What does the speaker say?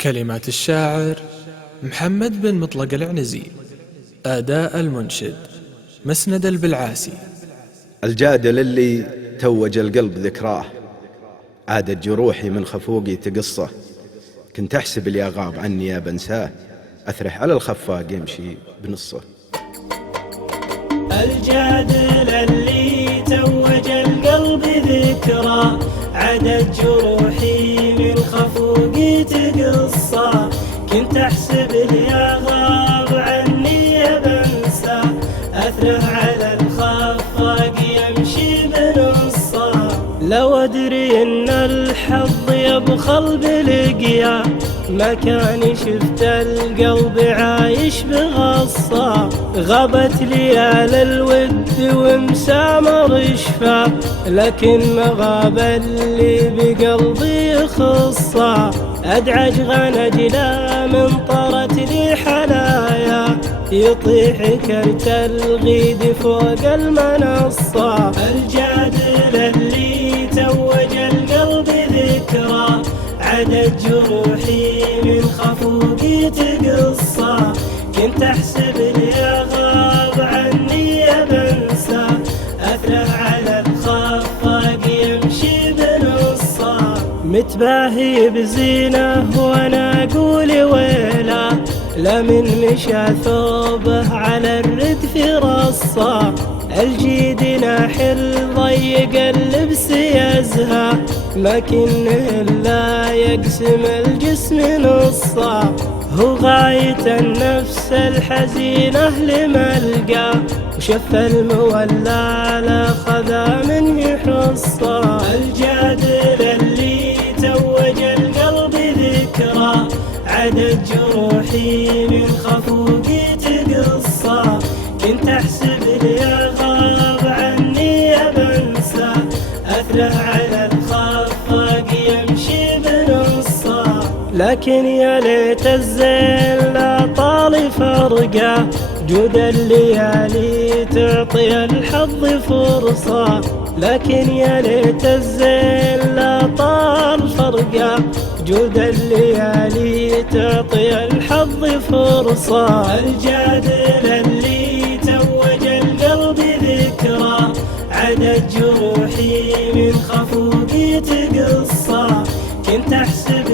كلمات الشاعر محمد بن مطلق العنزي. أداء المنشد مسند البلعاسي. الجادل اللي توج القلب ذكراه، عادت جروحي من خفوقي تقصه. كنت أحسب اللي أغاب عني يا بنساه، أثرح على الخفاق يمشي بنصه. الجادل اللي توج القلب ذكراه، عادت جروحي من خفوقي تقصه. كنت أحسب اللي أغاب عني يا بنساه، أثرح على الخفاق يمشي بنصه. لو أدري إن الحظ يبخل بلقيا، ما كان شفت القلب عايش بغصة. غابت ليال الود ومسامر شفا، لكن ما غاب اللي بقلبي يخصه. أدعج غنجلا من طرت لي حلايا، يطيح كرت الغيد فوق المنصة. الجادل اللي توج القلب ذكرى، عادت جروحي من خفوقي تقصه. كنت أحسب اللي أغاب عني يا بنسى، أثرح على الخفاق يمشي بنصه. متباهي بزينه وأنا أقول ويلا، لمن مشى ثوبه على الردف رصه. الجيد ناحل ضيق اللبس يزهى، لكنه إلا يقسم الجسم نصه. هو غاية النفس الحزينة لملقى، وشف المولى لأخذ منه حصة. الجادل اللي توج القلب ذكرى، عادت جروحي من خفوقي تقصه. كنت أحسب لي أغاب عني يا بنسى، أثرح على الخفاق يمشي بنصه. لكن يا ليت الزين لا طال فرقه، جود الليالي تعطي الحظ فرصة. لكن يا ليت الزين لا طال فرقه، جود الليالي تعطي الحظ فرصة. الجادل اللي توج القلب ذكرى، عادت جروحي من خفوقي تقصه. كنت أحسب